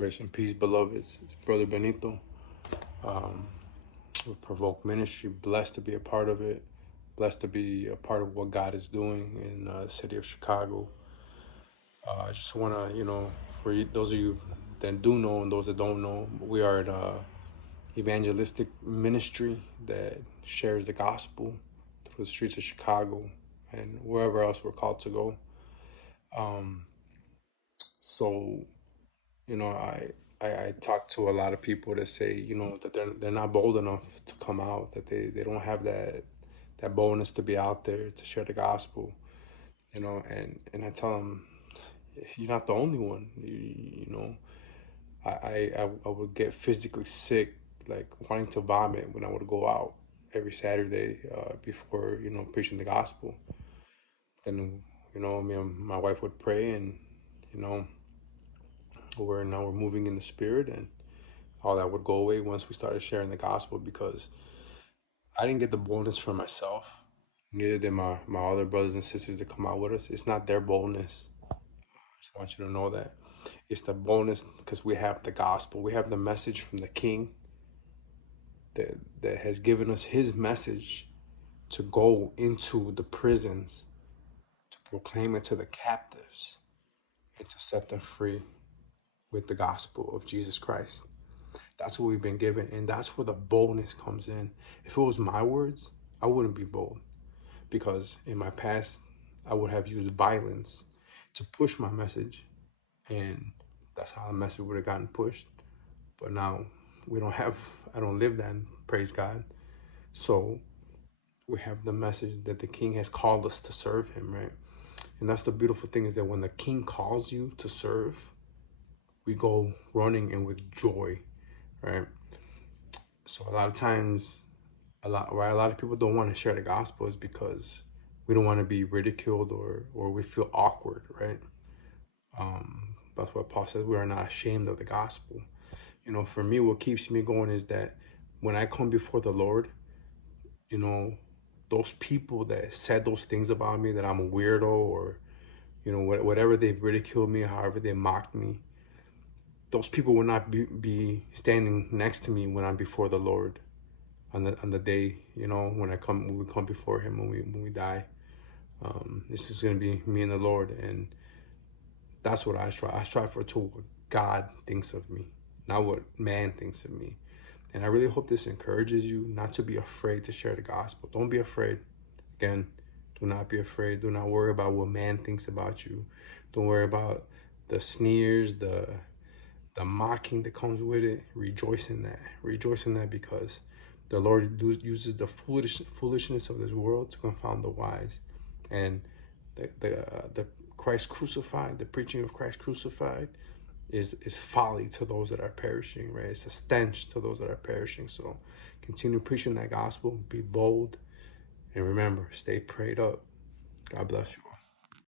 Grace and peace, beloveds. It's Brother Benito with Provoke Ministry. Blessed to be a part of it. Blessed to be a part of what God is doing in the city of Chicago. I just want to, for those of you that do know and those that don't know, we are an evangelistic ministry that shares the gospel through the streets of Chicago and wherever else we're called to go. So I talk to a lot of people that say, that they're not bold enough to come out, that they don't have that boldness to be out there to share the gospel, and I tell them, you're not the only one. I would get physically sick, like wanting to vomit when I would go out every Saturday before preaching the gospel. Then me and my wife would pray, and you know we're moving in the spirit, and all that would go away once we started sharing the gospel, because I didn't get the boldness for myself. Neither did my other brothers and sisters that come out with us. It's not their boldness. I just want you to know that. It's the boldness because we have the gospel. We have the message from the King that has given us his message to go into the prisons, to proclaim it to the captives, and to set them free with the gospel of Jesus Christ. That's what we've been given, and that's where the boldness comes in. If it was my words, I wouldn't be bold, because in my past, I would have used violence to push my message, and that's how the message would have gotten pushed. But now I don't live that, praise God. So we have the message that the King has called us to serve him, right? And that's the beautiful thing, is that when the King calls you to serve, we go running and with joy, right? So a lot of times, why a lot of people don't want to share the gospel is because we don't want to be ridiculed, or we feel awkward, right? That's what Paul says, we are not ashamed of the gospel. For me, what keeps me going is that when I come before the Lord, those people that said those things about me, that I'm a weirdo, or whatever they've ridiculed me, however they mocked me, those people will not be standing next to me when I'm before the Lord on the day, when we come before him, when we die. This is going to be me and the Lord, and that's what I strive. I strive for to what God thinks of me, not what man thinks of me. And I really hope this encourages you not to be afraid to share the gospel. Don't be afraid. Again, do not be afraid. Do not worry about what man thinks about you. Don't worry about the sneers, the mocking that comes with it. Rejoice in that. Rejoice in that, because the Lord uses the foolishness of this world to confound the wise. And the Christ crucified, the preaching of Christ crucified, is folly to those that are perishing, right? It's a stench to those that are perishing. So continue preaching that gospel. Be bold. And remember, stay prayed up. God bless you.